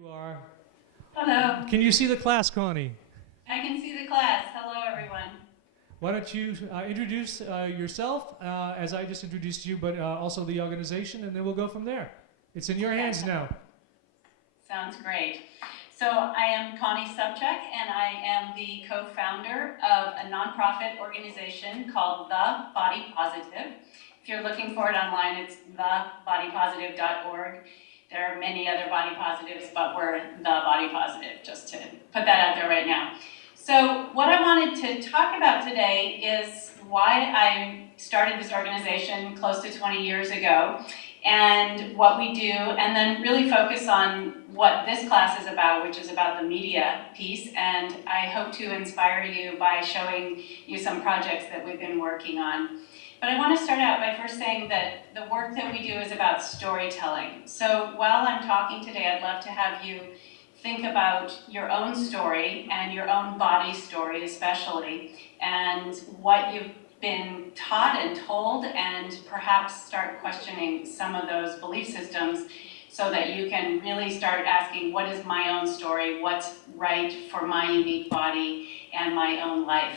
You are. Hello. Can you see the class, Connie? I can see the class. Hello, everyone. Why don't you introduce yourself as I just introduced you, but also the organization, and then we'll go from there. It's in your hands now. Sounds great. So I am Connie Sobczak, and I am the co-founder of a nonprofit organization called The Body Positive. If you're looking for it online, it's thebodypositive.org. There are many other body positives, but we're The Body Positive, just to put that out there right now. So what I wanted to talk about today is why I started this organization close to 20 years ago, and what we do, and then really focus on what this class is about, which is about the media piece. And I hope to inspire you by showing you some projects that we've been working on. But I want to start out by first saying that the work that we do is about storytelling. So while I'm talking today, I'd love to have you think about your own story and your own body story especially, and what you've been taught and told, and perhaps start questioning some of those belief systems so that you can really start asking, what is my own story? What's right for my unique body and my own life?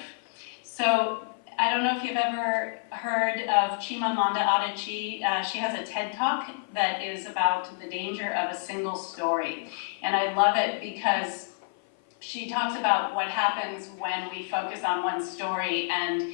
So I don't know if you've ever heard of Chimamanda Adichie. She has a TED Talk that is about the danger of a single story. And I love it because she talks about what happens when we focus on one story and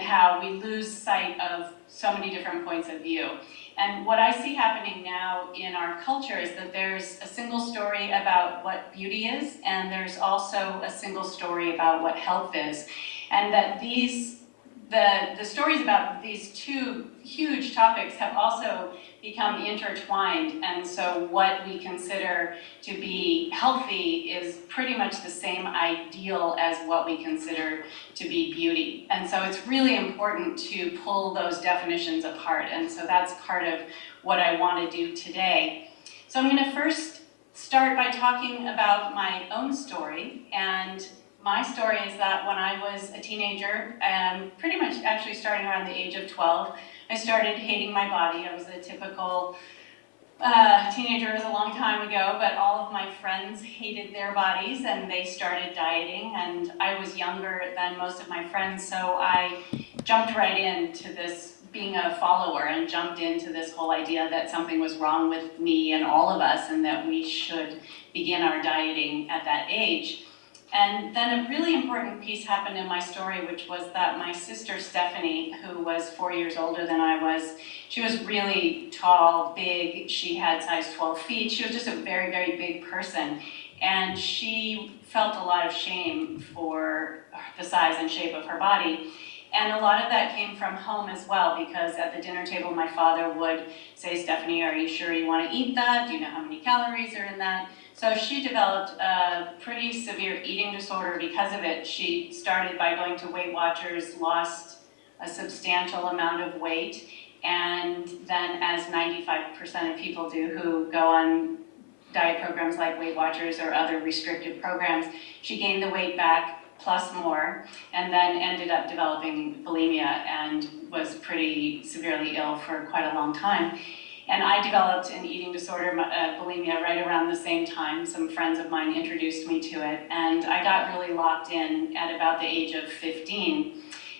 how we lose sight of so many different points of view. And what I see happening now in our culture is that there's a single story about what beauty is, and there's also a single story about what health is. And that the stories about these two huge topics have also become intertwined, and so what we consider to be healthy is pretty much the same ideal as what we consider to be beauty. And so it's really important to pull those definitions apart, and so that's part of what I want to do today. So I'm going to first start by talking about my own story. And my story is that when I was a teenager, pretty much actually starting around the age of 12, I started hating my body. I was a typical teenager. It was a long time ago, but all of my friends hated their bodies and they started dieting, and I was younger than most of my friends, so I jumped right into this being a follower and jumped into this whole idea that something was wrong with me and all of us and that we should begin our dieting at that age. And then a really important piece happened in my story, which was that my sister Stephanie, who was 4 years older than I was, she was really tall, big, she had size 12 feet, she was just a very, very big person. And she felt a lot of shame for the size and shape of her body. And a lot of that came from home as well, because at the dinner table my father would say, Stephanie, are you sure you want to eat that? Do you know how many calories are in that? So she developed a pretty severe eating disorder because of it. She started by going to Weight Watchers, lost a substantial amount of weight, and then, as 95% of people do who go on diet programs like Weight Watchers or other restrictive programs, she gained the weight back plus more, and then ended up developing bulimia and was pretty severely ill for quite a long time. And I developed an eating disorder, bulimia, right around the same time. Some friends of mine introduced me to it, and I got really locked in at about the age of 15.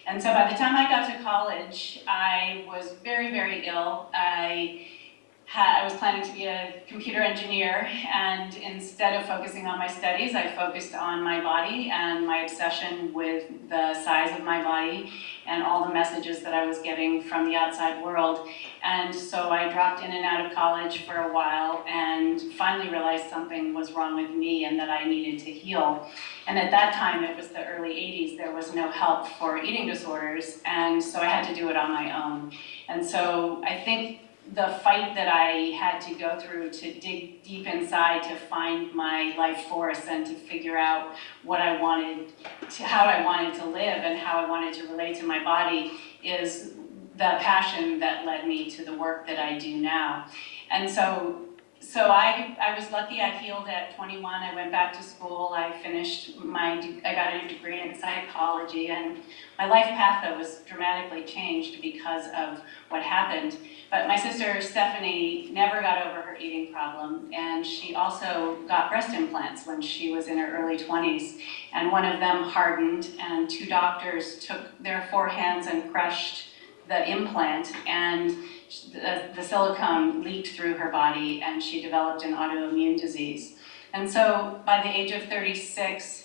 And so by the time I got to college, I was very, very ill. I was planning to be a computer engineer, and instead of focusing on my studies, I focused on my body and my obsession with the size of my body and all the messages that I was getting from the outside world. And so I dropped in and out of college for a while and finally realized something was wrong with me and that I needed to heal. And at that time, it was the early 80s, there was no help for eating disorders, and so I had to do it on my own. And so I think the fight that I had to go through to dig deep inside to find my life force and to figure out what I wanted to, how I wanted to live and how I wanted to relate to my body is the passion that led me to the work that I do now. And so So I was lucky. I healed at 21. I went back to school. I got a degree in psychology, and my life path though was dramatically changed because of what happened. But my sister Stephanie never got over her eating problem, and she also got breast implants when she was in her early 20s, and one of them hardened, and 2 doctors took their forehands and crushed the implant, and the silicone leaked through her body, and she developed an autoimmune disease. And so by the age of 36,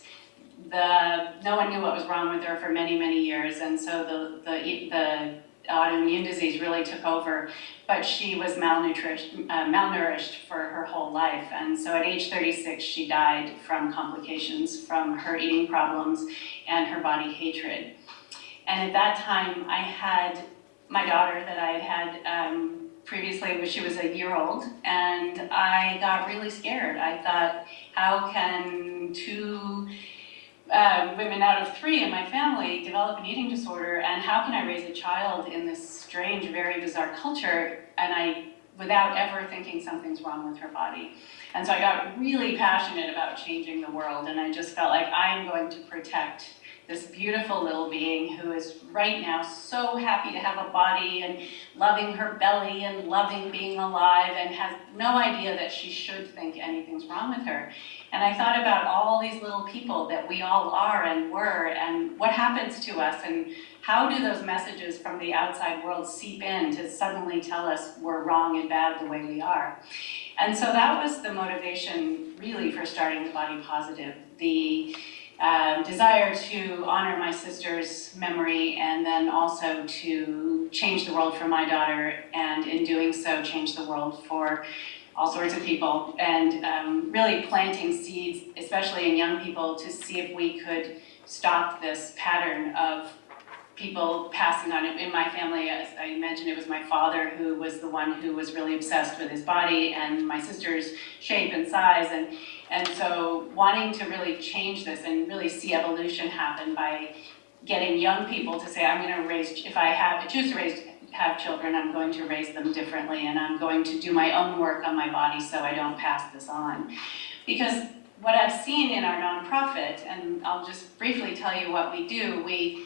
no one knew what was wrong with her for many, many years, and so the autoimmune disease really took over, but she was malnourished for her whole life. And so at age 36, she died from complications from her eating problems and her body hatred. And at that time, I had my daughter that I had previously, she was a year old, and I got really scared. I thought, how can 2 women out of 3 in my family develop an eating disorder, and how can I raise a child in this strange, very bizarre culture, and without ever thinking something's wrong with her body? And so I got really passionate about changing the world, and I just felt like I'm going to protect this beautiful little being who is right now so happy to have a body and loving her belly and loving being alive and has no idea that she should think anything's wrong with her. And I thought about all these little people that we all are and were, and what happens to us, and how do those messages from the outside world seep in to suddenly tell us we're wrong and bad the way we are. And so that was the motivation really for starting The Body Positive. The desire to honor my sister's memory, and then also to change the world for my daughter, and in doing so change the world for all sorts of people, and really planting seeds, especially in young people, to see if we could stop this pattern of people passing on it. In my family, as I mentioned, it was my father who was the one who was really obsessed with his body, and my sister's shape and size, and so wanting to really change this and really see evolution happen by getting young people to say, I'm going to raise, if I choose to have children, I'm going to raise them differently, and I'm going to do my own work on my body so I don't pass this on. Because what I've seen in our nonprofit, and I'll just briefly tell you what we do, we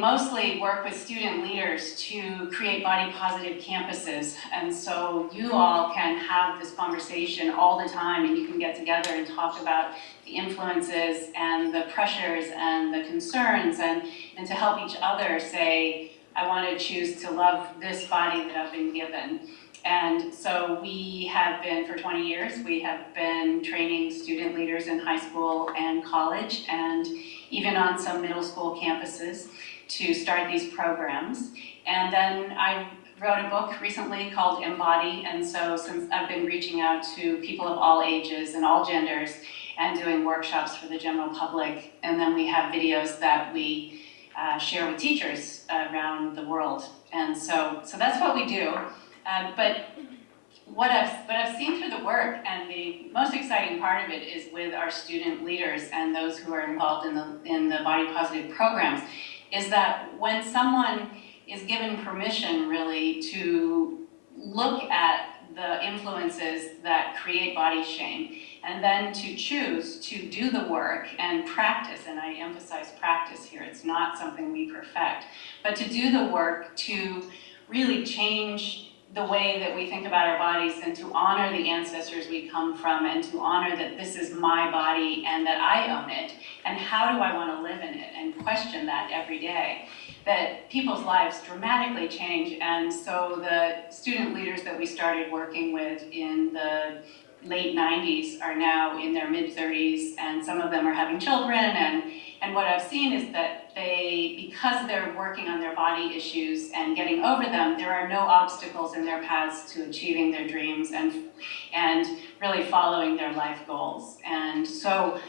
mostly work with student leaders to create body positive campuses, and so you all can have this conversation all the time, and you can get together and talk about the influences and the pressures and the concerns, and to help each other say, I want to choose to love this body that I've been given. And so we have been, for 20 years, we have been training student leaders in high school and college, and even on some middle school campuses, to start these programs. And then I wrote a book recently called Embody, and so since I've been reaching out to people of all ages and all genders and doing workshops for the general public, and then we have videos that we share with teachers around the world. And so that's what we do. But what I've seen through the work, and the most exciting part of it is with our student leaders and those who are involved in the body positive programs, is that when someone is given permission really to look at the influences that create body shame, and then to choose to do the work and practice, and I emphasize practice here, it's not something we perfect, but to do the work to really change the way that we think about our bodies, and to honor the ancestors we come from, and to honor that this is my body and that I own it, and how do I want to live in it, and question that every day. That people's lives dramatically change, and so the student leaders that we started working with in the late 90s are now in their mid-30s, and some of them are having children, and what I've seen is that because they're working on their body issues and getting over them, there are no obstacles in their paths to achieving their dreams and really following their life goals. And so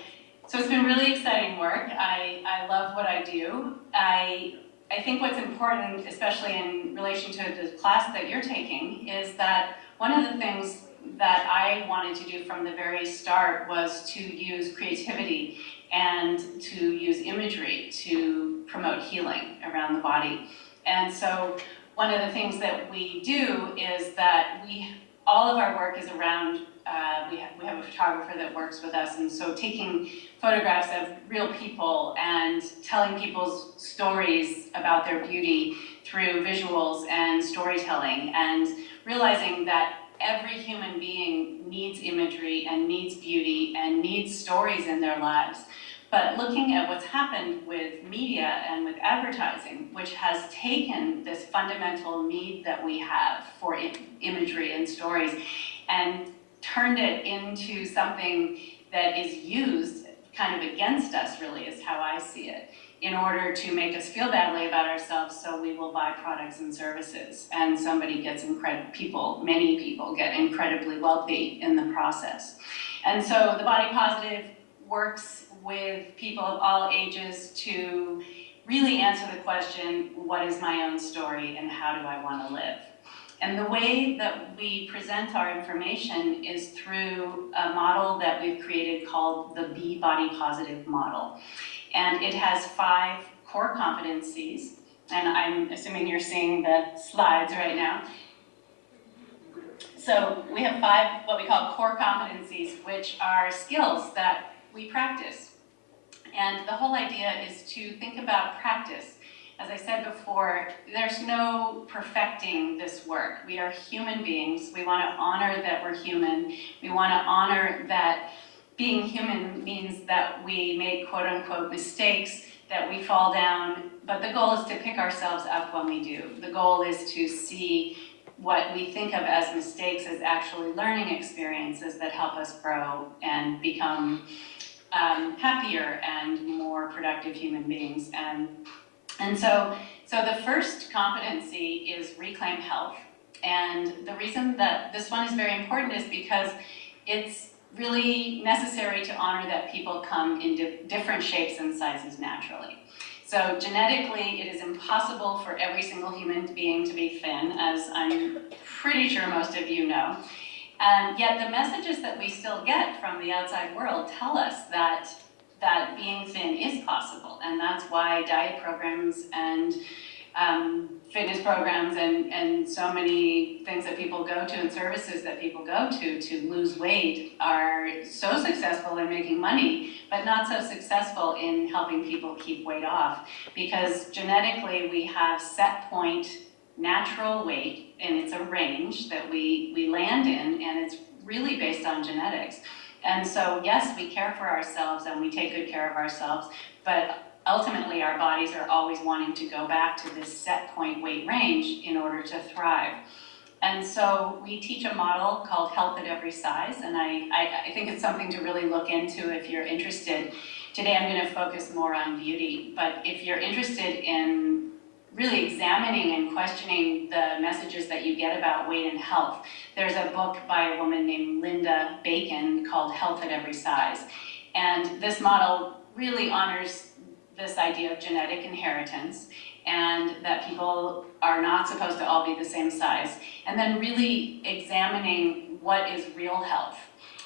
it's been really exciting work. I love what I do. I think what's important, especially in relation to the class that you're taking, is that one of the things that I wanted to do from the very start was to use creativity and to use imagery to promote healing around the body. And so one of the things that we do is that we all of our work is around, we have a photographer that works with us, and so taking photographs of real people and telling people's stories about their beauty through visuals and storytelling, and realizing that every human being needs imagery and needs beauty and needs stories in their lives. But looking at what's happened with media and with advertising, which has taken this fundamental need that we have for imagery and stories and turned it into something that is used kind of against us, really, is how I see it, in order to make us feel badly about ourselves, so we will buy products and services. And many people get incredibly wealthy in the process. And so the body positive works with people of all ages to really answer the question, what is my own story and how do I want to live? And the way that we present our information is through a model that we've created called the Be Body Positive model. And it has 5 core competencies, and I'm assuming you're seeing the slides right now. So we have 5 what we call core competencies, which are skills that we practice. And the whole idea is to think about practice. As I said before, there's no perfecting this work. We are human beings. We want to honor that we're human. We want to honor that being human means that we make quote-unquote mistakes, that we fall down, but the goal is to pick ourselves up when we do. The goal is to see what we think of as mistakes as actually learning experiences that help us grow and become happier and more productive human beings. And so the first competency is reclaim health. And the reason that this one is very important is because it's really necessary to honor that people come in different shapes and sizes naturally. So genetically, it is impossible for every single human being to be thin, as I'm pretty sure most of you know. Yet the messages that we still get from the outside world tell us that being thin is possible, and that's why diet programs and fitness programs and so many things that people go to and services that people go to lose weight are so successful in making money, but not so successful in helping people keep weight off, because genetically we have set point natural weight, and it's a range that we land in, and it's really based on genetics. And so yes, we care for ourselves and we take good care of ourselves, but ultimately our bodies are always wanting to go back to this set point weight range in order to thrive. And so we teach a model called Health at Every Size, and I think it's something to really look into if you're interested. Today I'm going to focus more on beauty, but if you're interested in really examining and questioning the messages that you get about weight and health, there's a book by a woman named Linda Bacon called Health at Every Size. And this model really honors this idea of genetic inheritance, and that people are not supposed to all be the same size, and then really examining what is real health.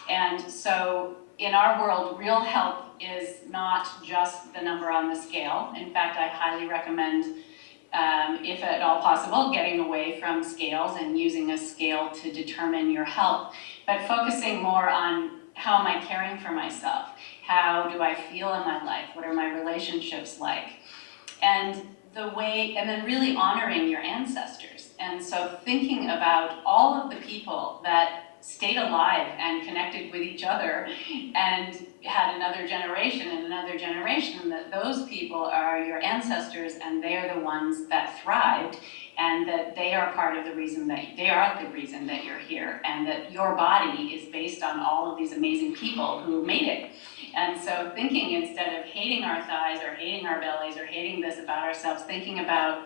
And so in our world, real health is not just the number on the scale. In fact, I highly recommend, if at all possible, getting away from scales and using a scale to determine your health, but focusing more on how am I caring for myself? How do I feel in my life? What are my relationships like? And then really honoring your ancestors. And so thinking about all of the people that stayed alive and connected with each other and had another generation and another generation, that those people are your ancestors, and they are the ones that thrived, and that they are part of the reason that you're here, and that your body is based on all of these amazing people who made it. And so thinking, instead of hating our thighs or hating our bellies or hating this about ourselves, thinking about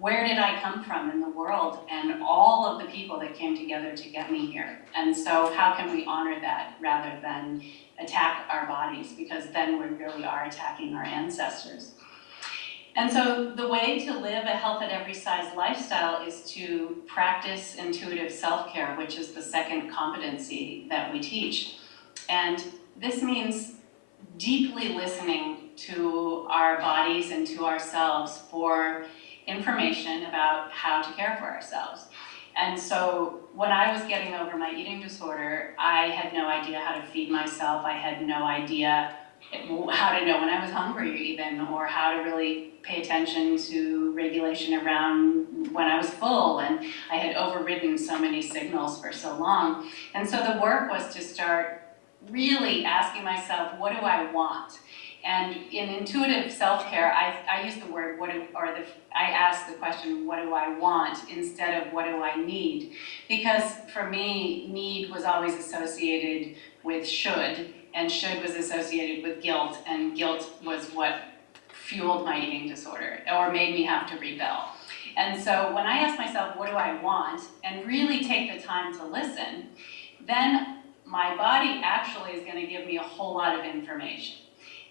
where did I come from in the world and all of the people that came together to get me here. And so how can we honor that rather than attack our bodies, because then we really are attacking our ancestors. And so the way to live a health at every size lifestyle is to practice intuitive self-care, which is the second competency that we teach. And this means deeply listening to our bodies and to ourselves for information about how to care for ourselves. And so when I was getting over my eating disorder, I had no idea how to feed myself. I had no idea how to know when I was hungry even, or how to really pay attention to regulation around when I was full, and I had overridden so many signals for so long. And so the work was to start really asking myself, what do I want? And in intuitive self-care, I use the word I ask the question, what do I want, instead of what do I need? Because for me, need was always associated with should, and should was associated with guilt, and guilt was what fueled my eating disorder, or made me have to rebel. And so when I ask myself, what do I want, and really take the time to listen, then my body actually is going to give me a whole lot of information.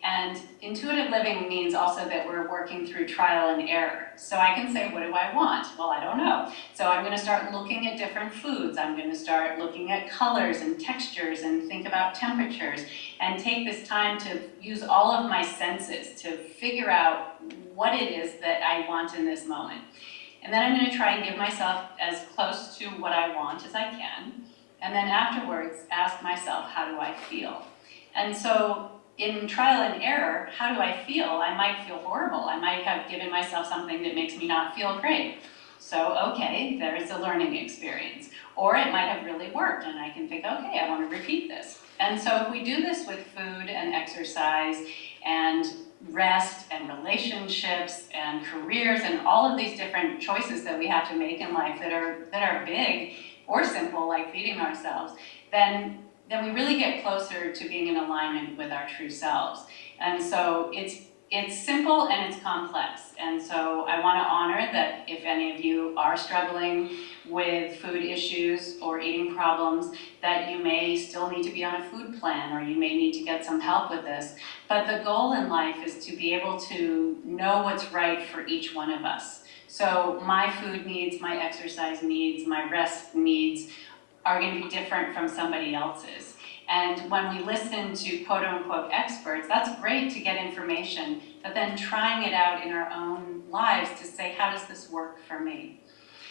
And intuitive living means also that we're working through trial and error. So I can say, what do I want? Well, I don't know. So I'm going to start looking at different foods. I'm going to start looking at colors and textures and think about temperatures, and take this time to use all of my senses to figure out what it is that I want in this moment. And then I'm going to try and give myself as close to what I want as I can. And then afterwards, ask myself, how do I feel? And so in trial and error, how do I feel? I might feel horrible. I might have given myself something that makes me not feel great. So, okay, there's a learning experience. Or it might have really worked, and I can think, okay, I want to repeat this. And so if we do this with food and exercise and rest and relationships and careers and all of these different choices that we have to make in life that are big or simple, like feeding ourselves, then we really get closer to being in alignment with our true selves. And so it's simple and it's complex. And so I want to honor that if any of you are struggling with food issues or eating problems, that you may still need to be on a food plan, or you may need to get some help with this. But the goal in life is to be able to know what's right for each one of us. So my food needs, my exercise needs, my rest needs are going to be different from somebody else's. And when we listen to quote unquote experts, that's great to get information, but then trying it out in our own lives to say, how does this work for me?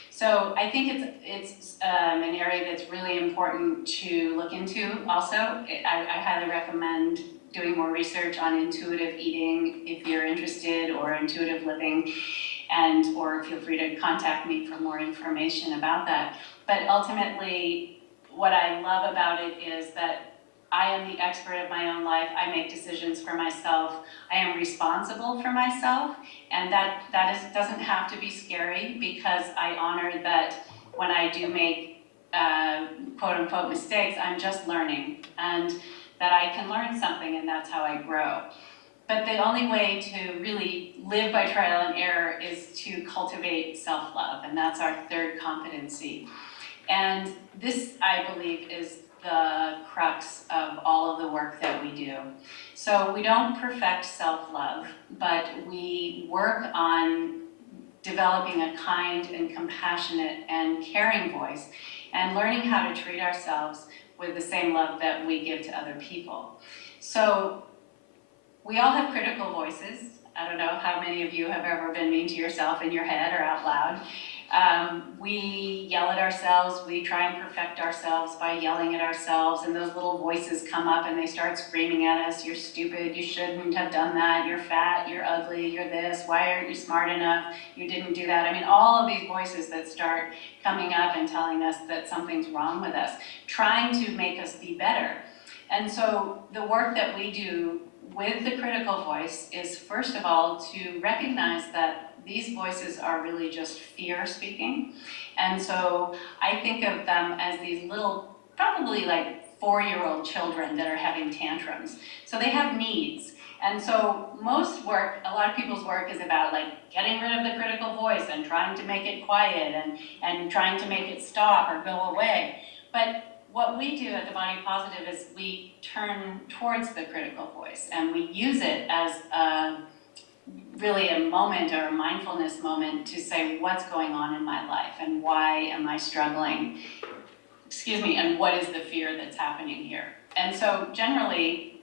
So I think it's an area that's really important to look into also. I highly recommend doing more research on intuitive eating if you're interested, or intuitive living, or feel free to contact me for more information about that. But ultimately, what I love about it is that I am the expert of my own life. I make decisions for myself. I am responsible for myself, and that doesn't have to be scary, because I honor that when I do make quote unquote mistakes, I'm just learning, and that I can learn something, and that's how I grow. But the only way to really live by trial and error is to cultivate self-love, and that's our third competency. And this, I believe, is the crux of all of the work that we do. So we don't perfect self-love, but we work on developing a kind and compassionate and caring voice, and learning how to treat ourselves with the same love that we give to other people. So we all have critical voices. I don't know how many of you have ever been mean to yourself in your head or out loud. We yell at ourselves. We try and perfect ourselves by yelling at ourselves, and those little voices come up and they start screaming at us. You're stupid. You shouldn't have done that. You're fat. You're ugly. You're this. Why aren't you smart enough? You didn't do that. I mean, all of these voices that start coming up and telling us that something's wrong with us, trying to make us be better. And so the work that we do with the critical voice is, first of all, to recognize that these voices are really just fear speaking. And so I think of them as these little, probably like 4-year-old children that are having tantrums. So they have needs. And so most work, a lot of people's work is about like getting rid of the critical voice and trying to make it quiet and trying to make it stop or go away. But what we do at The Body Positive is we turn towards the critical voice, and we use it as really a moment or a mindfulness moment to say, what's going on in my life and why am I struggling? And what is the fear that's happening here? And so generally,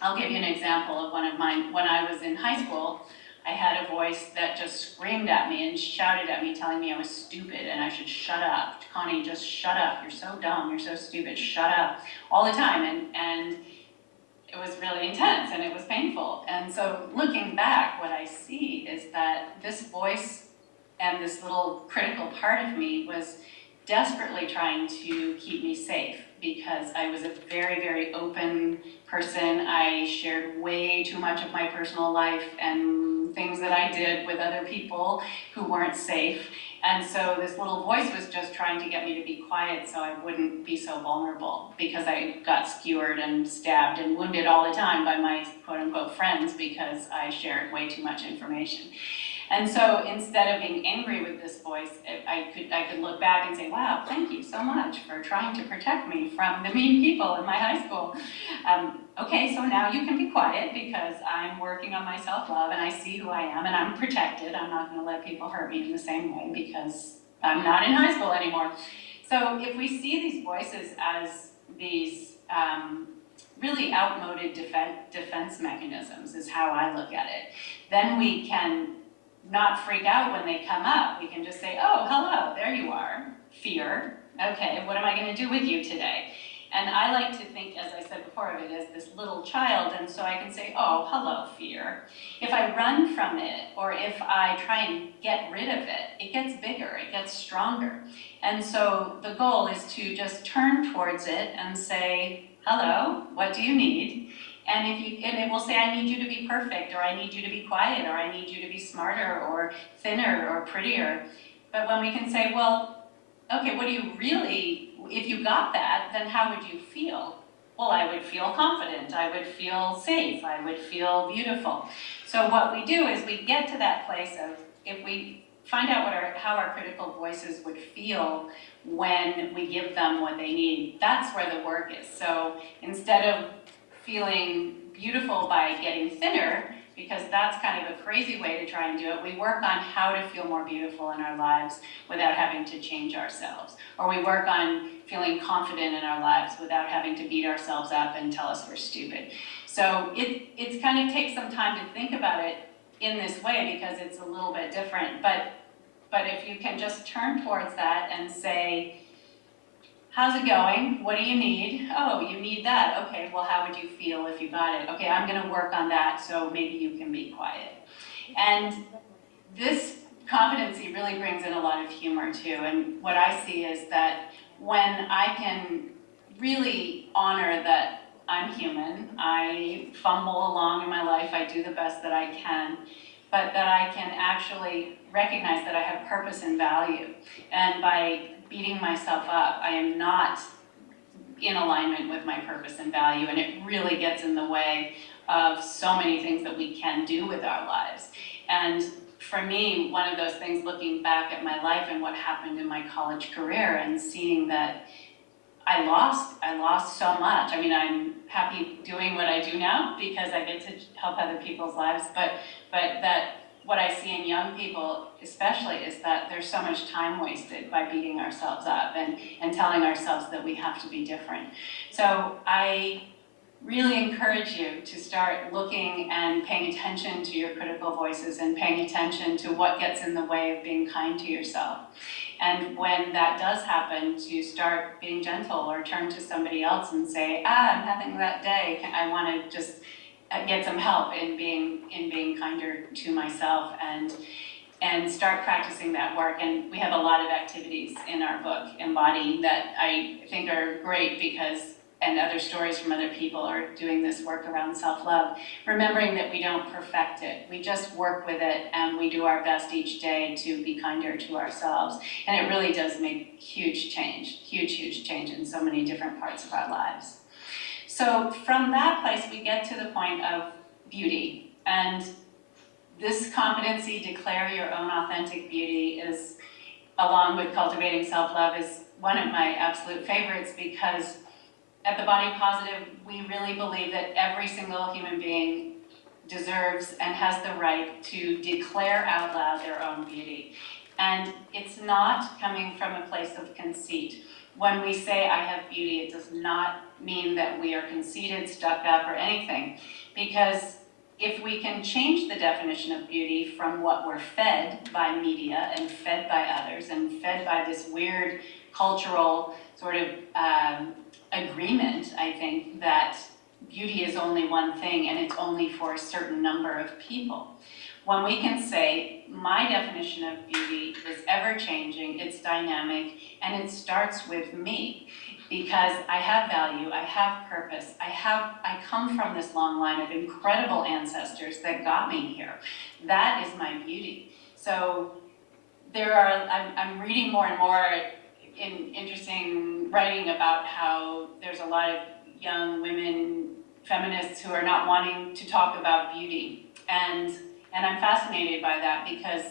I'll give you an example of one of mine. When I was in high school, I had a voice that just screamed at me and shouted at me, telling me I was stupid and I should shut up. Connie, just shut up. You're so dumb. You're so stupid. Shut up. All the time. And it was really intense and it was painful. And so looking back, what I see is that this voice and this little critical part of me was desperately trying to keep me safe, because I was a very, very open person. I shared way too much of my personal life and things that I did with other people who weren't safe. And so this little voice was just trying to get me to be quiet so I wouldn't be so vulnerable, because I got skewered and stabbed and wounded all the time by my quote-unquote friends because I shared way too much information. And so instead of being angry with this voice, I could look back and say, wow, thank you so much for trying to protect me from the mean people in my high school. Okay, so now you can be quiet, because I'm working on my self-love and I see who I am and I'm protected. I'm not going to let people hurt me in the same way because I'm not in high school anymore. So if we see these voices as these really outmoded defense mechanisms, is how I look at it, then we can not freak out when they come up. We can just say, oh, hello, there you are, fear. Okay, what am I going to do with you today? And I like to think, as I said before, of it as this little child, and so I can say, oh, hello, fear. If I run from it, or if I try and get rid of it, it gets bigger, it gets stronger. And so the goal is to just turn towards it and say, hello, what do you need? And it will say, I need you to be perfect, or I need you to be quiet, or I need you to be smarter, or thinner, or prettier. But when we can say, well, okay, what do you really, if you got that, then how would you feel? Well, I would feel confident, I would feel safe, I would feel beautiful. So what we do is we get to that place of, if we find out how our critical voices would feel when we give them what they need, that's where the work is. So instead of feeling beautiful by getting thinner, because that's kind of a crazy way to try and do it, we work on how to feel more beautiful in our lives without having to change ourselves. Or we work on feeling confident in our lives without having to beat ourselves up and tell us we're stupid. So it's kind of takes some time to think about it in this way, because it's a little bit different. But if you can just turn towards that and say, how's it going? What do you need? Oh, you need that. Okay, well, how would you feel if you got it? Okay, I'm going to work on that, so maybe you can be quiet. And this competency really brings in a lot of humor, too. And what I see is that when I can really honor that I'm human, I fumble along in my life, I do the best that I can, but that I can actually recognize that I have purpose and value. And by beating myself up, I am not in alignment with my purpose and value, and it really gets in the way of so many things that we can do with our lives. And for me, one of those things, looking back at my life and what happened in my college career and seeing that I lost so much. I mean, I'm happy doing what I do now because I get to help other people's lives, but that what I see in young people especially is that there's so much time wasted by beating ourselves up and telling ourselves that we have to be different. So I really encourage you to start looking and paying attention to your critical voices and paying attention to what gets in the way of being kind to yourself. And when that does happen, to start being gentle or turn to somebody else and say, I'm having that day, I want to just get some help in being kinder to myself, and start practicing that work. And we have a lot of activities in our book, Embody, that I think are great because, and other stories from other people are doing this work around self-love, remembering that we don't perfect it. We just work with it and we do our best each day to be kinder to ourselves. And it really does make huge change in so many different parts of our lives. So from that place, we get to the point of beauty. And this competency, declare your own authentic beauty, is, along with cultivating self-love, is one of my absolute favorites, because at the Body Positive, we really believe that every single human being deserves and has the right to declare out loud their own beauty. And it's not coming from a place of conceit. When we say I have beauty, it does not mean that we are conceited, stuck up, or anything, because if we can change the definition of beauty from what we're fed by media and fed by others and fed by this weird cultural sort of agreement, I think, that beauty is only one thing and it's only for a certain number of people. When we can say, my definition of beauty is ever-changing, it's dynamic, and it starts with me, because I have value, I have purpose, I come from this long line of incredible ancestors that got me here. That is my beauty. So I'm reading more and more in interesting writing about how there's a lot of young women, feminists, who are not wanting to talk about beauty. And I'm fascinated by that, because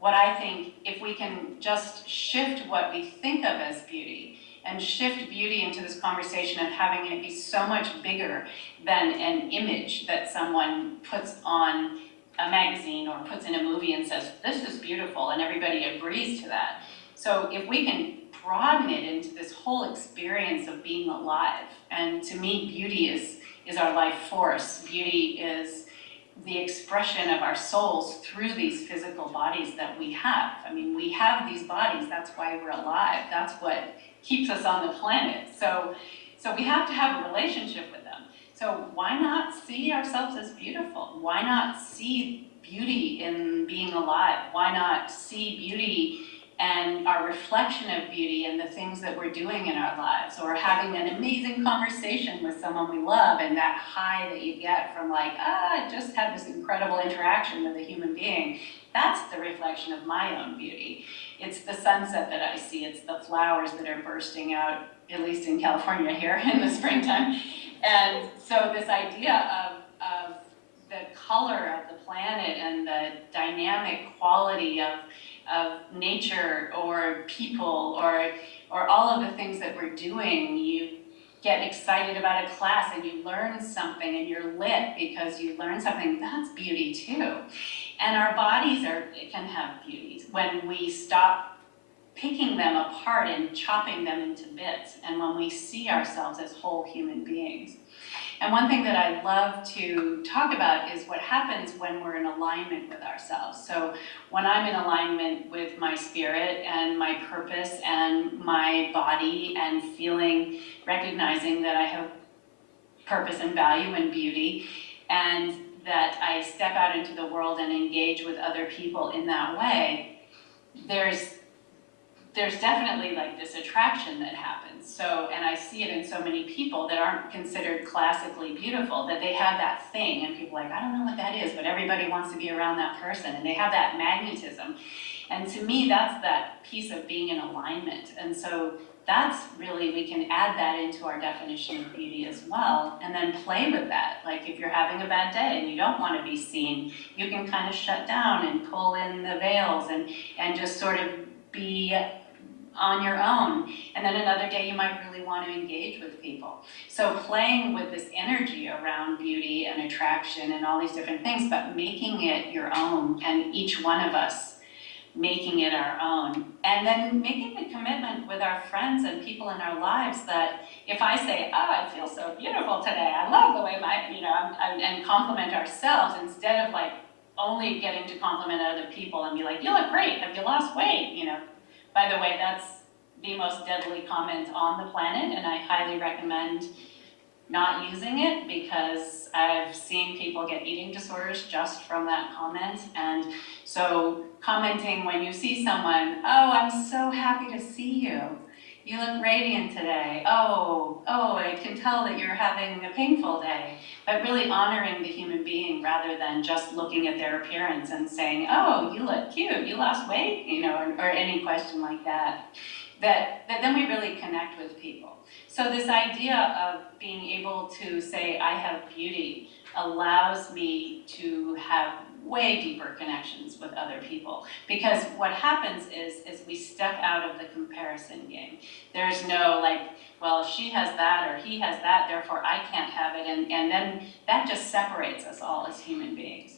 what I think, if we can just shift what we think of as beauty and shift beauty into this conversation of having it be so much bigger than an image that someone puts on a magazine or puts in a movie and says, this is beautiful, and everybody agrees to that. So if we can broaden it into this whole experience of being alive, and to me, beauty is our life force. Beauty is the expression of our souls through these physical bodies that we have. I mean, we have these bodies, that's why we're alive. That's what keeps us on the planet. So we have to have a relationship with them. So why not see ourselves as beautiful? Why not see beauty in being alive? Why not see beauty and our reflection of beauty and the things that we're doing in our lives, or having an amazing conversation with someone we love, and that high that you get from like, I just had this incredible interaction with a human being. That's the reflection of my own beauty. It's the sunset that I see, it's the flowers that are bursting out, at least in California here in the springtime. And so this idea of the color of the planet and the dynamic quality of nature or people or all of the things that we're doing. You get excited about a class and you learn something and you're lit because you learn something. That's beauty too. And our bodies can have beauty when we stop picking them apart and chopping them into bits, and when we see ourselves as whole human beings. And one thing that I love to talk about is what happens when we're in alignment with ourselves. So when I'm in alignment with my spirit and my purpose and my body, and recognizing that I have purpose and value and beauty, and that I step out into the world and engage with other people in that way, there's definitely like this attraction that happens. So, and I see it in so many people that aren't considered classically beautiful, that they have that thing, and people are like, I don't know what that is, but everybody wants to be around that person, and they have that magnetism. And to me, that's that piece of being in alignment. And so that's really, we can add that into our definition of beauty as well, and then play with that. Like if you're having a bad day and you don't want to be seen, you can kind of shut down and pull in the veils and just sort of be on your own. And then another day you might really want to engage with people. So playing with this energy around beauty and attraction and all these different things, but making it your own, and each one of us making it our own. And then making the commitment with our friends and people in our lives that if I say, oh, I feel so beautiful today, I love the way and compliment ourselves, instead of like only getting to compliment other people and be like, you look great, have you lost weight? By the way, that's the most deadly comment on the planet, and I highly recommend not using it, because I've seen people get eating disorders just from that comment. And so commenting when you see someone, oh, I'm so happy to see you. You look radiant today. Oh, I can tell that you're having a painful day. But really honoring the human being rather than just looking at their appearance and saying, oh, you look cute, you lost weight, or any question like that. That then we really connect with people. So this idea of being able to say, I have beauty, allows me to have way deeper connections with other people. Because what happens is we step out of the comparison game. There's no like, well, she has that or he has that, therefore I can't have it. And then that just separates us all as human beings.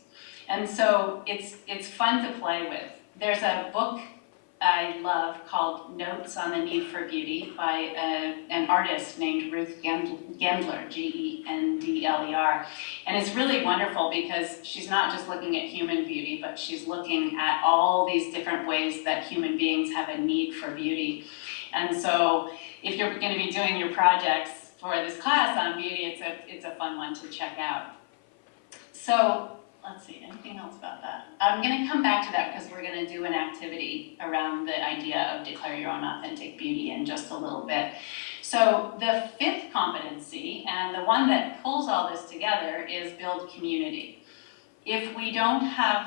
And so it's fun to play with. There's a book I love called Notes on the Need for Beauty by an artist named Ruth Gendler, Gendler. And it's really wonderful because she's not just looking at human beauty, but she's looking at all these different ways that human beings have a need for beauty. And so if you're going to be doing your projects for this class on beauty, it's a fun one to check out. So let's see, anything else about that? I'm going to come back to that because we're going to do an activity around the idea of declare your own authentic beauty in just a little bit. So the fifth competency, and the one that pulls all this together, is build community. If we don't have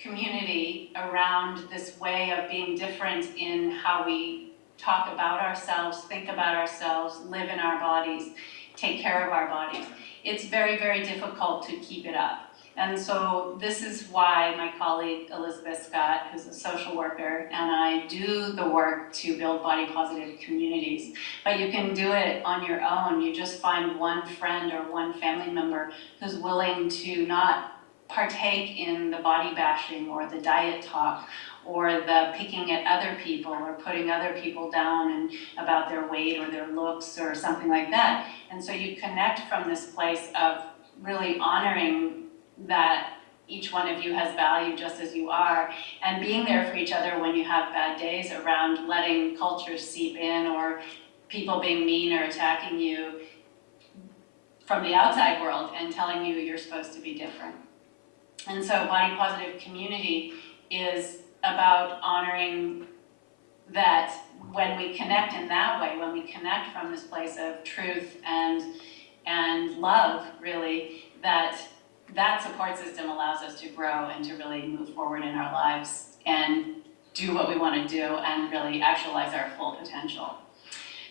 community around this way of being different in how we talk about ourselves, think about ourselves, live in our bodies, take care of our bodies, it's very, very difficult to keep it up. And so this is why my colleague Elizabeth Scott, who's a social worker, and I do the work to build body positive communities. But you can do it on your own. You just find one friend or one family member who's willing to not partake in the body bashing or the diet talk or the picking at other people or putting other people down and about their weight or their looks or something like that. And so you connect from this place of really honoring that each one of you has value just as you are, and being there for each other when you have bad days, around letting culture seep in or people being mean or attacking you from the outside world and telling you you're supposed to be different. And so body positive community is about honoring that when we connect in that way, when we connect from this place of truth and love, really, that support system allows us to grow and to really move forward in our lives and do what we want to do and really actualize our full potential.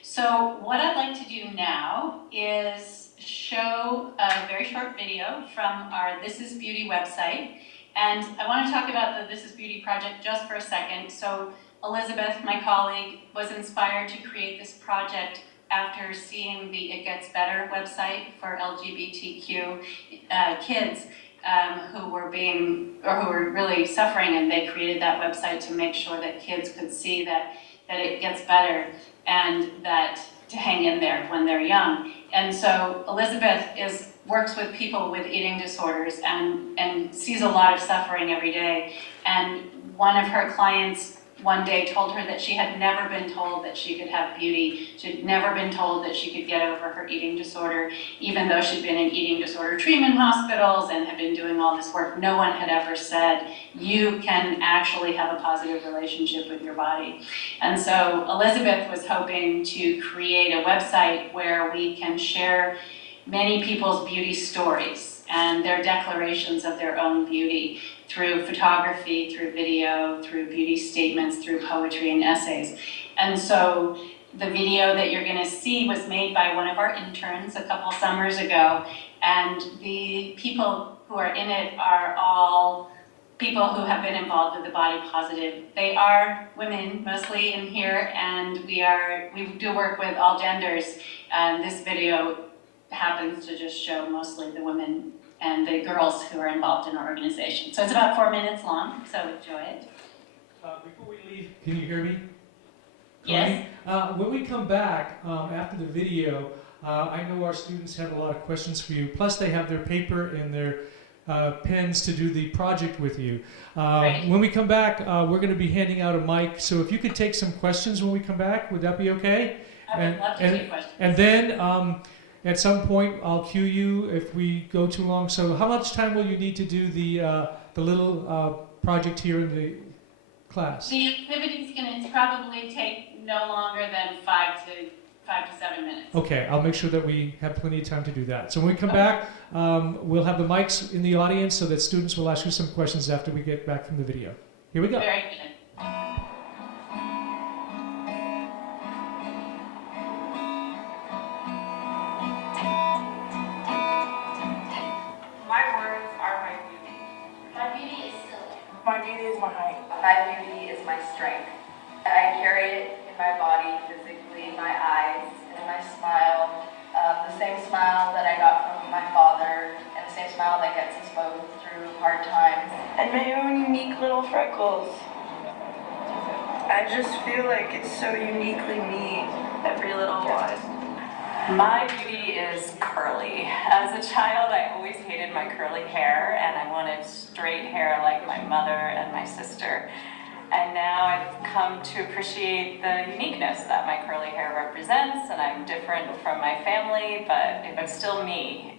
So what I'd like to do now is show a very short video from our This Is Beauty website. And I want to talk about the This Is Beauty project just for a second. So Elizabeth, my colleague, was inspired to create this project after seeing the It Gets Better website for LGBTQ kids who were really suffering, and they created that website to make sure that kids could see that it gets better and that to hang in there when they're young. And so Elizabeth works with people with eating disorders and sees a lot of suffering every day. And one of her clients one day told her that she had never been told that she could have beauty. She'd never been told that she could get over her eating disorder, even though she'd been in eating disorder treatment hospitals and had been doing all this work. No one had ever said, you can actually have a positive relationship with your body. And so Elizabeth was hoping to create a website where we can share many people's beauty stories and their declarations of their own beauty through photography, through video, through beauty statements, through poetry and essays. And so the video that you're going to see was made by one of our interns a couple summers ago, and the people who are in it are all people who have been involved with the body positive. They are women, mostly in here, and we do work with all genders. And this video happens to just show mostly the women and the girls who are involved in our organization. So it's about 4 minutes long, so enjoy it. Before we leave, can you hear me? Yes. When we come back after the video, I know our students have a lot of questions for you. Plus they have their paper and their pens to do the project with you. Great. When we come back, we're going to be handing out a mic. So if you could take some questions when we come back, would that be okay? I would love to take questions. And then at some point, I'll cue you if we go too long. So how much time will you need to do the little project here in the class? The activity's going to probably take no longer than 5 to 7 minutes. Okay, I'll make sure that we have plenty of time to do that. So when we come back, we'll have the mics in the audience so that students will ask you some questions after we get back from the video. Here we go. Very good. My beauty is my height. My beauty is my strength. I carry it in my body, physically, my eyes, and my smile. The same smile that I got from my father, and the same smile that gets us both through hard times. And my own unique little freckles. I I just feel like it's so uniquely me, every little one. My beauty is curly. As a child, I always hated my curly hair, and I wanted straight hair like my mother and my sister. And now I've come to appreciate the uniqueness that my curly hair represents, and I'm different from my family, but it's still me.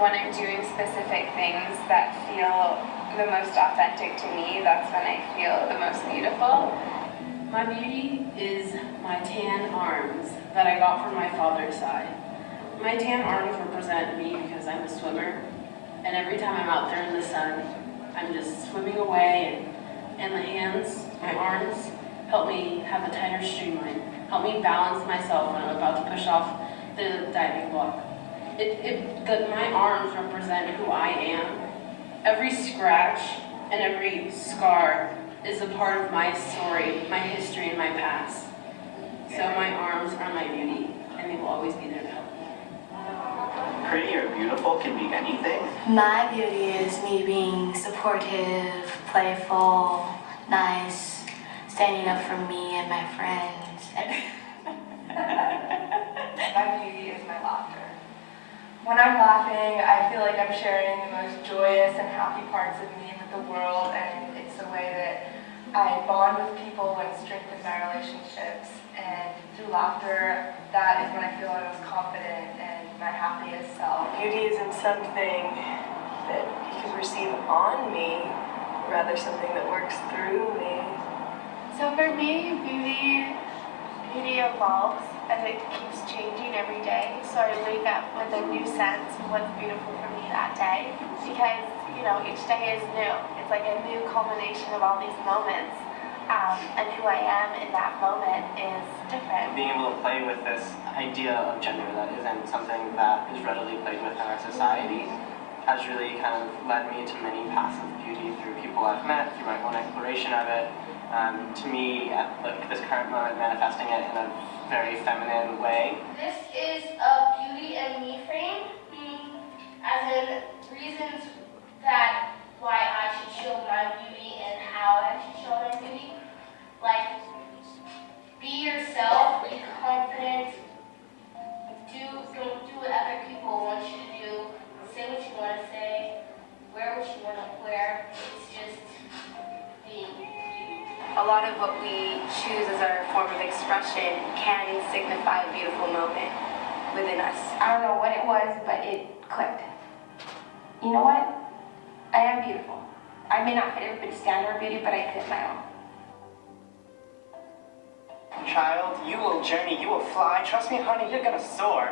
When I'm doing specific things that feel the most authentic to me, that's when I feel the most beautiful. My beauty is my tan arms that I got from my father's side. My tan arms represent me because I'm a swimmer, and every time I'm out there in the sun, I'm just swimming away, and the hands, my arms, help me have a tighter streamline, help me balance myself when I'm about to push off the diving block. My arms represent who I am. Every scratch and every scar is a part of my story, my history, and my past. So my arms are my beauty, and they will always be there to help me. Pretty or beautiful can be anything. My beauty is me being supportive, playful, nice, standing up for me and my friends. My beauty is my laughter. When I'm laughing, I feel like I'm sharing the most joyous and happy parts of me with the world, and it's the way that I bond with people and strengthen my relationships. And through laughter, that is when I feel the most confident and my happiest self. Beauty isn't something that you can receive on me, rather something that works through me. So for me, beauty evolves as it keeps changing every day. So I wake up with a new sense of what's beautiful for me that day. Because, each day is new. It's like a new culmination of all these moments. And who I am in that moment is different. Being able to play with this idea of gender that isn't something that is readily played with in our society has really kind of led me to many paths of beauty through people I've met, through my own exploration of it. To me, at this current moment, manifesting it in a very feminine way. This is a beauty and me frame, as in reasons that why I should show my beauty and how I should show my beauty. Like, be yourself, be confident, don't do what other people want you to do, say what you want to say, wear what you want to wear. It's just being you. A lot of what we choose as our form of expression can signify a beautiful moment within us. I don't know what it was, but it clicked. You know what? I am beautiful. I may not fit everybody's standard of beauty, but I fit my own. Child, you will journey, you will fly. Trust me, honey, you're gonna soar.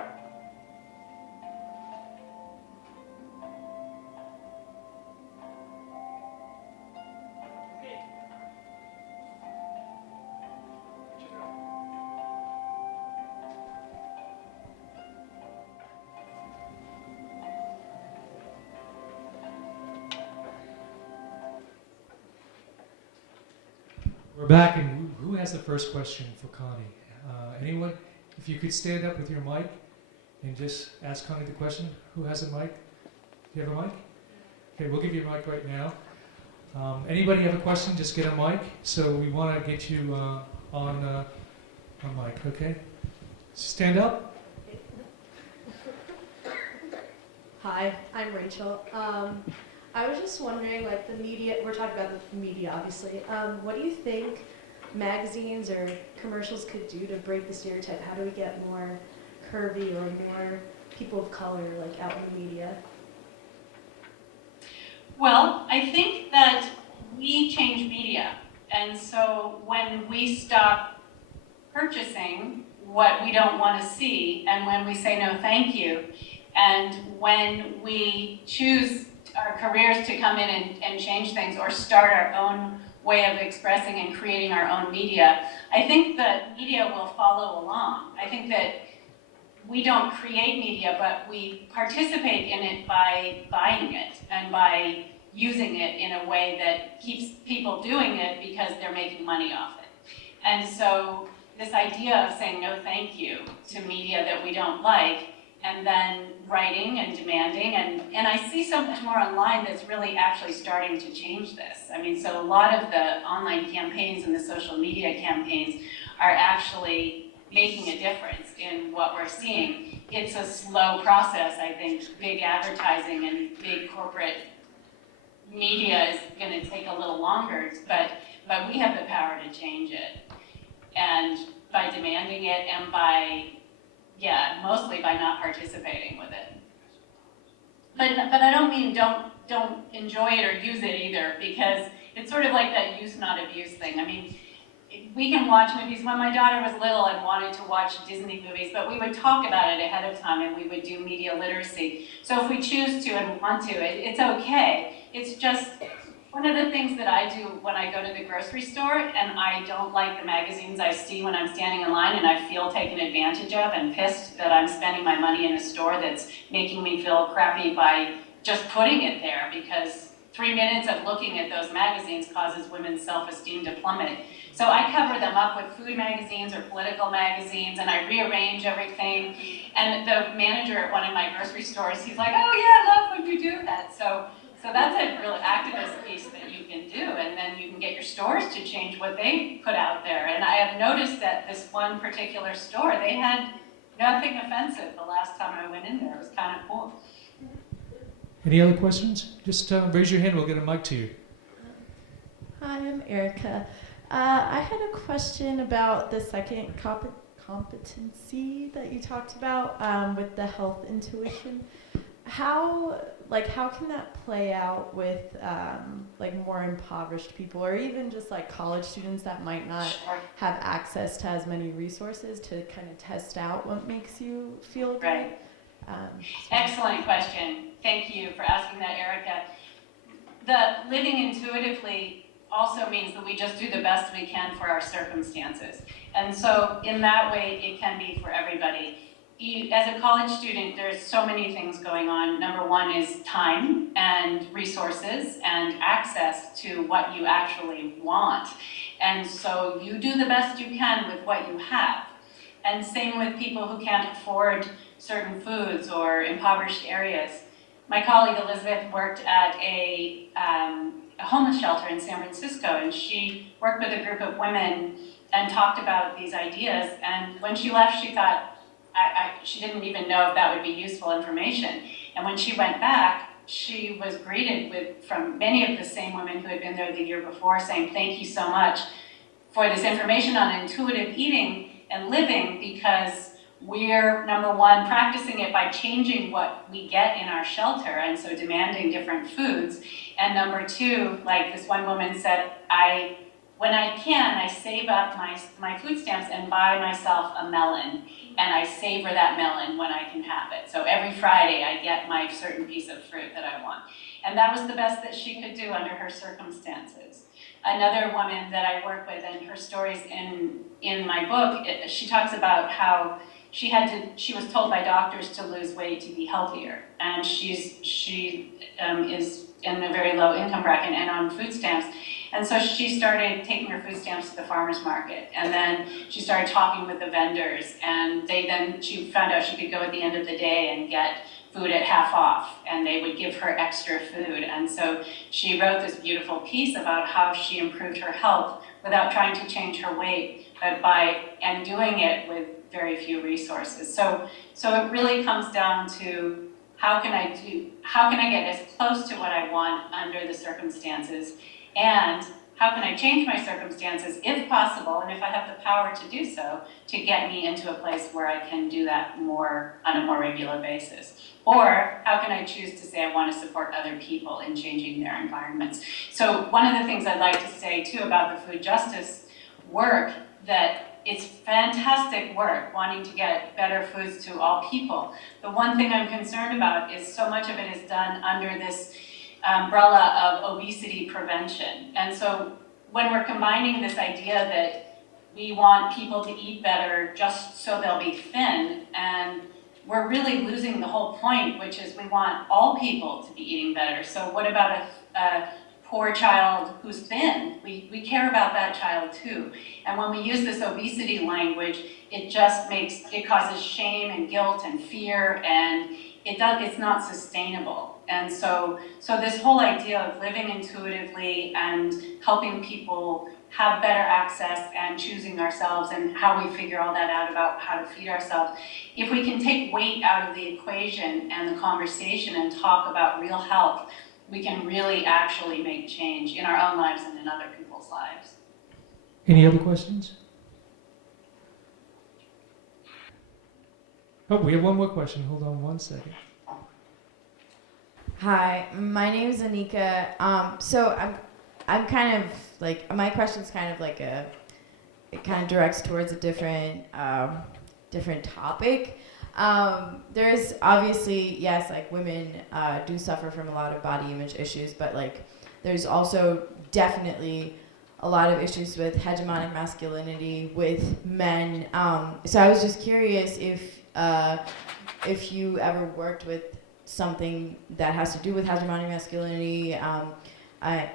We're back, and who has the first question for Connie? Anyone? If you could stand up with your mic and just ask Connie the question. Who has a mic? Do you have a mic? Okay, we'll give you a mic right now. Anybody have a question? Just get a mic. So we want to get you on mic, okay? Stand up. Hi, I'm Rachel. I was just wondering, like the media, we're talking about the media obviously, what do you think magazines or commercials could do to break the stereotype? How do we get more curvy or more people of color like out in the media? Well, I think that we change media, and so when we stop purchasing what we don't want to see, and when we say no thank you, and when we choose our careers to come in and change things or start our own way of expressing and creating our own media, I think that media will follow along. I think that we don't create media, but we participate in it by buying it and by using it in a way that keeps people doing it because they're making money off it. And so this idea of saying no thank you to media that we don't like and then writing and demanding, and I see so much more online that's really actually starting to change this. I mean, so a lot of the online campaigns and the social media campaigns are actually making a difference in what we're seeing. It's a slow process, I think. Big advertising and big corporate media is going to take a little longer, but we have the power to change it. And by demanding it and by, mostly by not participating with it. But I don't mean don't enjoy it or use it either, because it's sort of like that use not abuse thing. I mean, we can watch movies. When my daughter was little and wanted to watch Disney movies, but we would talk about it ahead of time and we would do media literacy. So if we choose to and want to, it's okay. It's just one of the things that I do when I go to the grocery store and I don't like the magazines I see when I'm standing in line and I feel taken advantage of and pissed that I'm spending my money in a store that's making me feel crappy by just putting it there, because 3 minutes of looking at those magazines causes women's self-esteem to plummet. So I cover them up with food magazines or political magazines, and I rearrange everything. And the manager at one of my grocery stores, he's like, "Oh yeah, I love when you do that." So that's a real activist piece that you can do, and then you can get your stores to change what they put out there. And I have noticed that this one particular store, they had nothing offensive the last time I went in there. It was kind of cool. Any other questions? Just raise your hand, we'll get a mic to you. Hi, I'm Erica. I had a question about the second competency that you talked about with the health intuition. How can that play out with more impoverished people, or even just like college students that might not have access to as many resources to kind of test out what makes you feel good? Right. Excellent question. Thank you for asking that, Erica. The living intuitively also means that we just do the best we can for our circumstances. And so in that way, it can be for everybody. As a college student, there's so many things going on. Number one is time and resources and access to what you actually want. And so you do the best you can with what you have. And same with people who can't afford certain foods or impoverished areas. My colleague Elizabeth worked at a homeless shelter in San Francisco, and she worked with a group of women and talked about these ideas. And when she left, she thought, she didn't even know if that would be useful information. And when she went back, she was greeted from many of the same women who had been there the year before, saying, "Thank you so much for this information on intuitive eating and living, because we're, number one, practicing it by changing what we get in our shelter, and so demanding different foods. And number two, like this one woman said, when I can, I save up my food stamps and buy myself a melon, and I savor that melon when I can have it. So every Friday I get my certain piece of fruit that I want." And that was the best that she could do under her circumstances. Another woman that I work with, and her stories in my book, she talks about how she was told by doctors to lose weight to be healthier, and she is in a very low income bracket and on food stamps. And so she started taking her food stamps to the farmer's market, and then she started talking with the vendors, and she found out she could go at the end of the day and get food at half off, and they would give her extra food. And so she wrote this beautiful piece about how she improved her health without trying to change her weight, but and doing it with very few resources. So it really comes down to how can I get as close to what I want under the circumstances, and how can I change my circumstances if possible, and if I have the power to do so, to get me into a place where I can do that on a more regular basis. Or how can I choose to say I want to support other people in changing their environments? So one of the things I'd like to say too about the food justice work, that it's fantastic work wanting to get better foods to all people. The one thing I'm concerned about is so much of it is done under this umbrella of obesity prevention. And so when we're combining this idea that we want people to eat better just so they'll be thin, and we're really losing the whole point, which is we want all people to be eating better. So what about a poor child who's thin. We care about that child too. And when we use this obesity language, it causes shame and guilt and fear, and it's not sustainable. And so this whole idea of living intuitively and helping people have better access and choosing ourselves and how we figure all that out about how to feed ourselves. If we can take weight out of the equation and the conversation and talk about real health, we can really actually make change in our own lives and in other people's lives. Any other questions? Oh, we have one more question. Hold on one second. Hi, my name is Anika. So I'm kind of like, my question's kind of like it kind of directs towards a different topic. There's obviously, yes, like women do suffer from a lot of body image issues, but like there's also definitely a lot of issues with hegemonic masculinity with men. So I was just curious if you ever worked with something that has to do with hegemonic masculinity,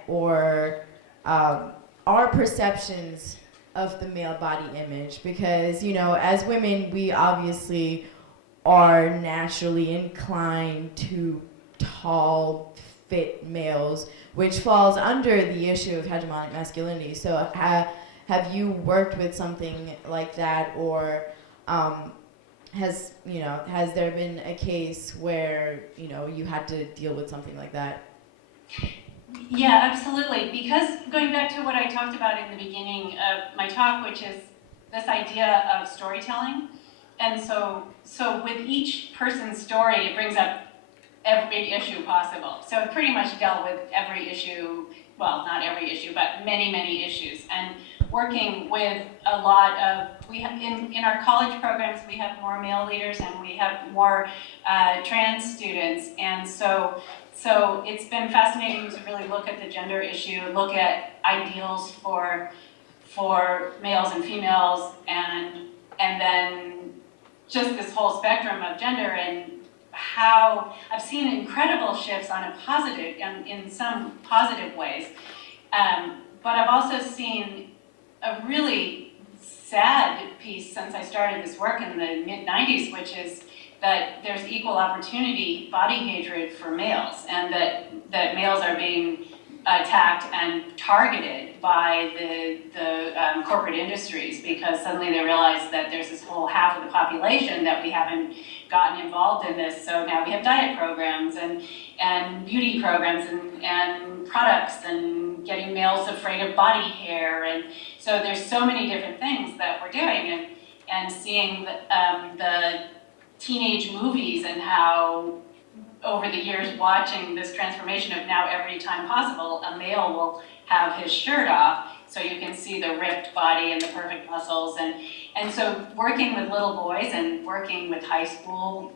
or our perceptions of the male body image, because, you know, as women, we obviously are naturally inclined to tall, fit males, which falls under the issue of hegemonic masculinity. So have you worked with something like that, or has there been a case where, you know, you had to deal with something like that? Yeah, absolutely. Because going back to what I talked about in the beginning of my talk, which is this idea of storytelling. And so with each person's story, it brings up every issue possible. So it pretty much dealt with every issue, well, not every issue, but many, many issues. And working with a lot of, we have in our college programs, we have more male leaders and we have more trans students. And so it's been fascinating to really look at the gender issue, look at ideals for males and females, and then just this whole spectrum of gender, and how I've seen incredible shifts on a positive, in some positive ways. But I've also seen a really sad piece since I started this work in the mid-90s, which is that there's equal opportunity body hatred for males, and that males are being attacked and targeted by the corporate industries, because suddenly they realize that there's this whole half of the population that we haven't gotten involved in this. So now we have diet programs and beauty programs and products and getting males afraid of body hair. And so there's so many different things that we're doing, and seeing the teenage movies and how over the years watching this transformation of now every time possible, a male will have his shirt off so you can see the ripped body and the perfect muscles. And so working with little boys and working with high school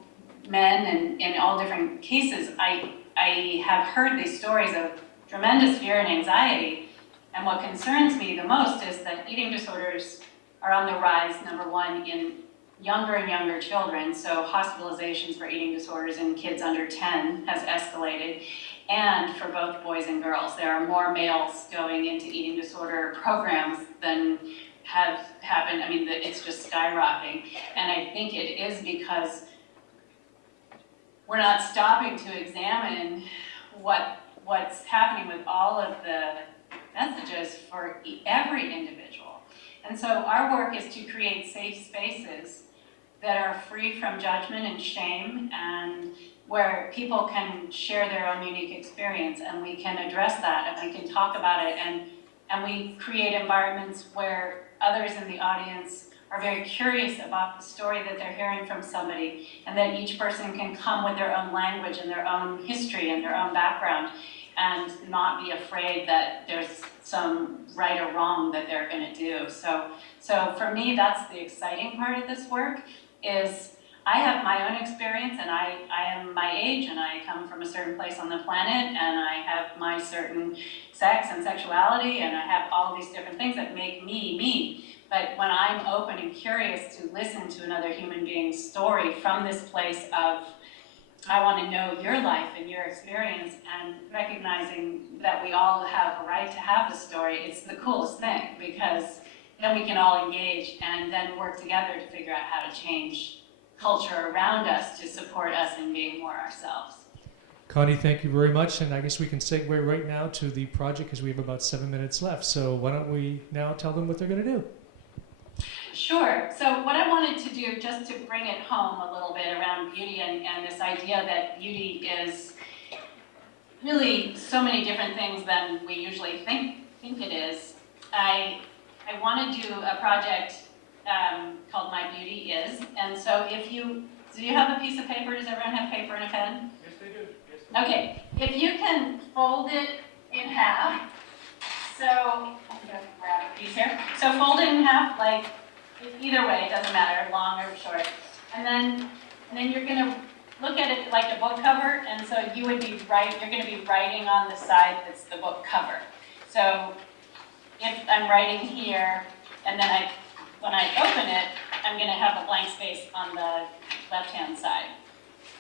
men and in all different cases, I have heard these stories of tremendous fear and anxiety. And what concerns me the most is that eating disorders are on the rise, number one, in younger and younger children. So hospitalizations for eating disorders in kids under 10 has escalated. And for both boys and girls, there are more males going into eating disorder programs than have happened. I mean, it's just skyrocketing. And I think it is because we're not stopping to examine what's happening with all of the messages for every individual. And so our work is to create safe spaces that are free from judgment and shame, and where people can share their own unique experience, and we can address that, and we can talk about it, and we create environments where others in the audience are very curious about the story that they're hearing from somebody, and that each person can come with their own language and their own history and their own background, and not be afraid that there's some right or wrong that they're going to do. So for me, that's the exciting part of this work, is I have my own experience, and I am my age, and I come from a certain place on the planet, and I have my certain sex and sexuality, and I have all these different things that make me me. But when I'm open and curious to listen to another human being's story from this place of I want to know your life and your experience, and recognizing that we all have a right to have a story. It's the coolest thing, because then we can all engage and then work together to figure out how to change culture around us to support us in being more ourselves. Connie, thank you very much, and I guess we can segue right now to the project because we have about 7 minutes left. So why don't we now tell them what they're going to do? Sure. So what I wanted to do, just to bring it home a little bit around beauty and this idea that beauty is really so many different things than we usually think it is, I want to do a project called My Beauty Is. And so do you have a piece of paper? Does everyone have paper and a pen? Yes, they do. Okay, if you can fold it in half, so, I'm gonna grab a piece here. So fold it in half, like, either way, it doesn't matter, long or short. And then you're gonna look at it like a book cover, and so you're gonna be writing on the side that's the book cover. So if I'm writing here, and then when I open it, I'm gonna have a blank space on the left-hand side.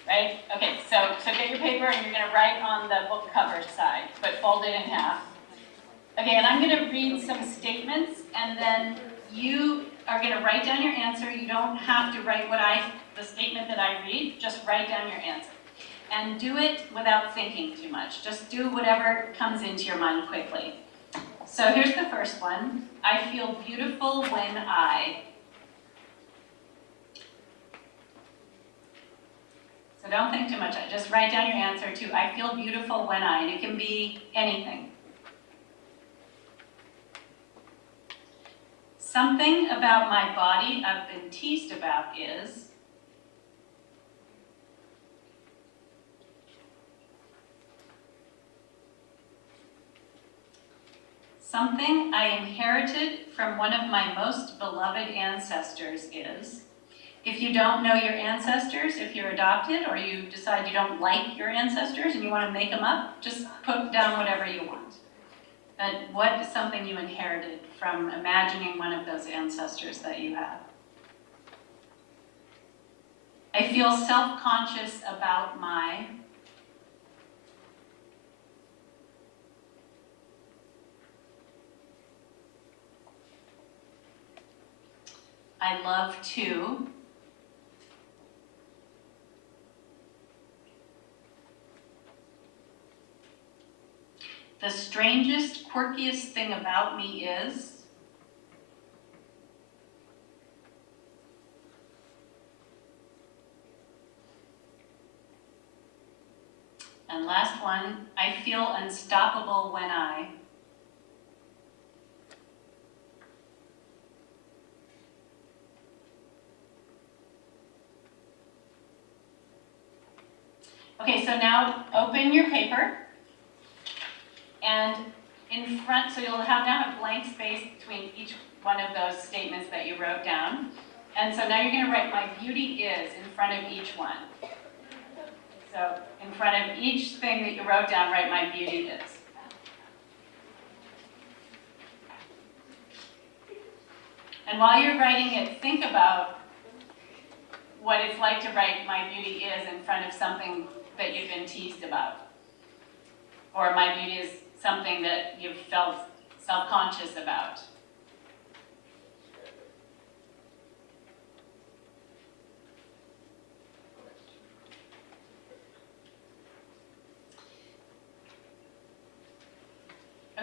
Right? Okay, so get your paper and you're gonna write on the book cover side, but fold it in half. Okay, and I'm gonna read some statements, and then you are gonna write down your answer. You don't have to write the statement that I read, just write down your answer. And do it without thinking too much. Just do whatever comes into your mind quickly. So here's the first one. I feel beautiful when I... So don't think too much. Just write down your answer to I feel beautiful when I, and it can be anything. Something about my body I've been teased about is. Something I inherited from one of my most beloved ancestors is. If you don't know your ancestors, if you're adopted, or you decide you don't like your ancestors and you want to make them up, just put down whatever you want. But what is something you inherited from imagining one of those ancestors that you have? I feel self-conscious about my... I love to... The strangest, quirkiest thing about me is... And last one, I feel unstoppable when I... Okay, so now open your paper. And in front, so you'll now have blank space between each one of those statements that you wrote down. And so now you're going to write my beauty is in front of each one. So in front of each thing that you wrote down, write my beauty is. And while you're writing it, think about what it's like to write my beauty is in front of something that you've been teased about. Or my beauty is something that you've felt self-conscious about.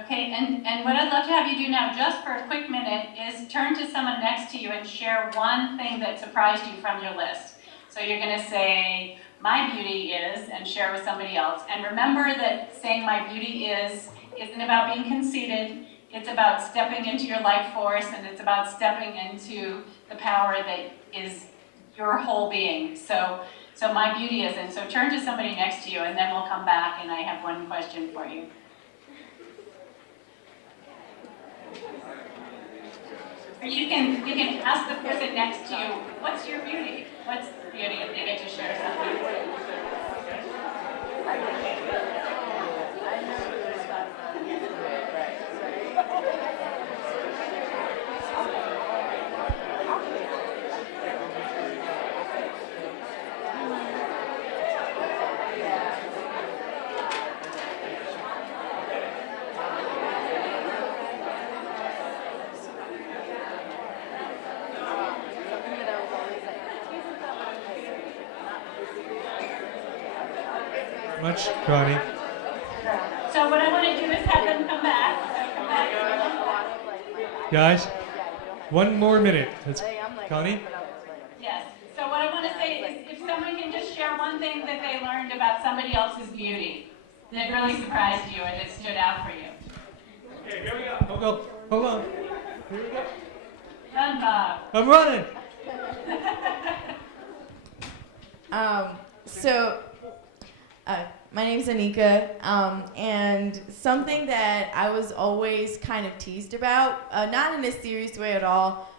Okay, and what I'd love to have you do now, just for a quick minute, is turn to someone next to you and share one thing that surprised you from your list. So you're going to say, my beauty is, and share with somebody else. And remember that saying my beauty is isn't about being conceited. It's about stepping into your life force, and it's about stepping into the power that is your whole being. So my beauty is, and so turn to somebody next to you, and then we'll come back, and I have one question for you. Or you can ask the person next to you, what's your beauty? What's beauty? And they get to share something. much, Connie. So what I want to do is have them come back. So come back. Guys, one more minute. Let's, Connie? Yes. So what I want to say is if someone can just share one thing that they learned about somebody else's beauty that really surprised you or that stood out for you. Okay, here we go. Hold on. Here we go. Run, Bob. I'm running. My name's Anika, and something that I was always kind of teased about, not in a serious way at all,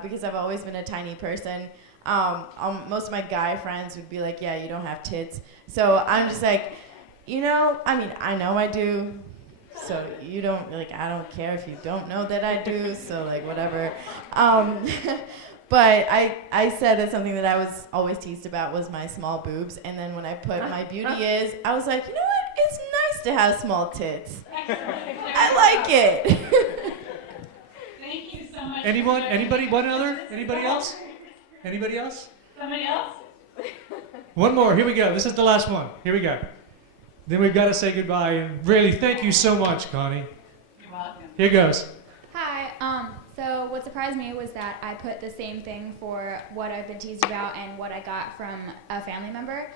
because I've always been a tiny person. Most of my guy friends would be like, yeah, you don't have tits. So I'm just like, I mean, I know I do, so you don't, like, I don't care if you don't know that I do, so, like, whatever. But I said that something that I was always teased about was my small boobs, and then when I put my beauty is, I was like, you know what? It's nice to have small tits. I like it. Thank you so much. Anyone? Anybody? One other? Anybody else? Anybody else? Somebody else? One more. Here we go. This is the last one. Here we go. Then we've got to say goodbye. And really, thank you so much, Connie. You're welcome. Here goes. Hi. So what surprised me was that I put the same thing for what I've been teased about and what I got from a family member.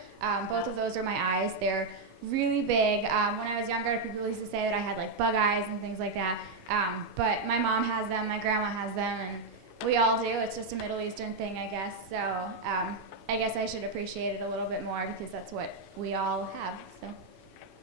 Both of those are my eyes. They're really big. When I was younger, people used to say that I had like bug eyes and things like that. But my mom has them, my grandma has them, and we all do. It's just a Middle Eastern thing, I guess. So I guess I should appreciate it a little bit more because that's what we all have. So.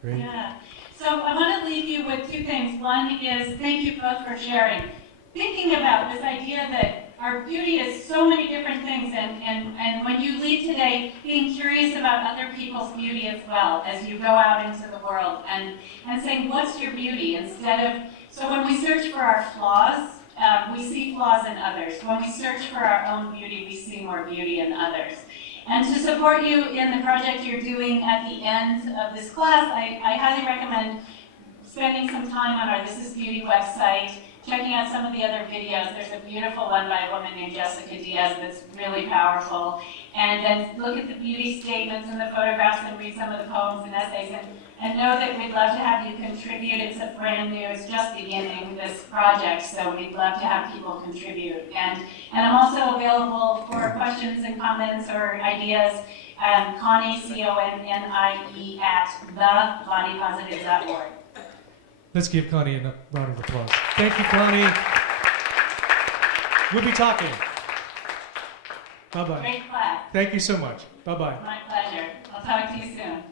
Great. Yeah. So I want to leave you with two things. One is thank you both for sharing. Thinking about this idea that our beauty is so many different things, and when you leave today, being curious about other people's beauty as well as you go out into the world, and saying, what's your beauty? So when we search for our flaws, we see flaws in others. When we search for our own beauty, we see more beauty in others. And to support you in the project you're doing at the end of this class, I highly recommend spending some time on our This Is Beauty website, checking out some of the other videos. There's a beautiful one by a woman named Jessica Diaz that's really powerful. And then look at the beauty statements and the photographs and read some of the poems and essays. And know that we'd love to have you contribute. It's a brand new, it's just beginning, this project, so we'd love to have people contribute. And I'm also available for questions and comments or ideas. Connie, C-O-N-N-I-E, @thebodypositive.org. Let's give Connie a round of applause. Thank you, Connie. We'll be talking. Bye-bye. Great class. Thank you so much. Bye-bye. My pleasure. I'll talk to you soon.